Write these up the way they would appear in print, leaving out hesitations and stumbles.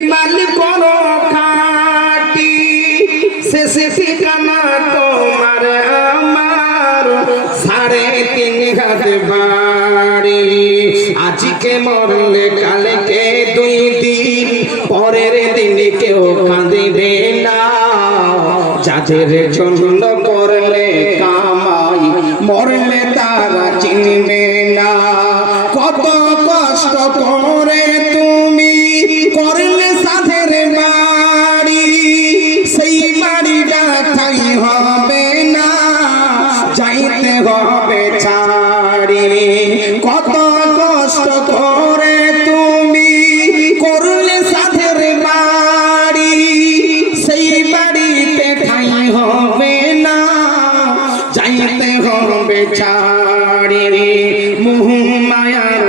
মালিক খাটি শেষে ঠিকানা তোমার আমার 3.5 হাত বাড়ি। আজকে মরলে কালকে 2 দিন, পরের দিন কেউ কাঁদিবে না। যাদের জন্য করলে কামাই মরলে তারা চিনবে না। কত কষ্ট করে তুমি করলে সাধের বাড়ি, সেই বাড়িটা ঠাই হবে না, যাইতে হবে ছাড়ি। কত কষ্ট করে তুমি করলে সাধের বাড়ি, সেই বাড়িতে ঠাই হবে না, যাইতে হবে ছাড়ি। মোহ মায়ার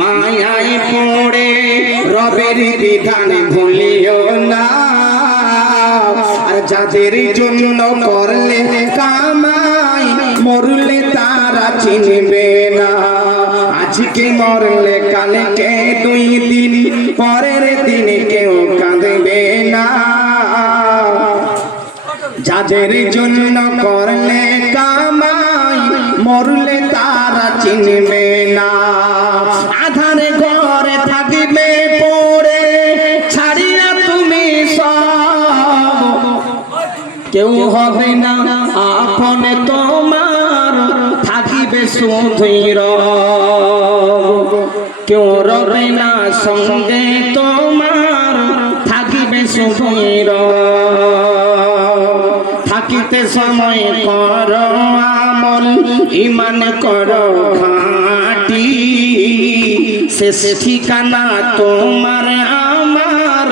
মায়ায় পড়ে রবের বিধান ভুলিও না। আর যাদের জন্য করলে কামাই মরলে তারা চিনবে না। আজকে মরলে কালকে 2 দিন, পরের দিন কেউ কাঁদবে না। যাদের জন্য করলে কামাই মরলে তারা চিনবে না। আধারে ঘরে থাকিবে পড়ে ছাড়িয়া তুমি সব, কেউ হবে না আপন তোমার, থাকিবে শুধুই রব। কেউ রবে না সঙ্গে তোমার, থাকিবে শুধুই রব। থাকিতে সময় করো আমল, ইমান করো খাঁটি, শেষ ঠিকানা তোমার আমার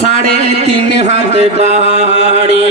3.5 হাত বাড়ি।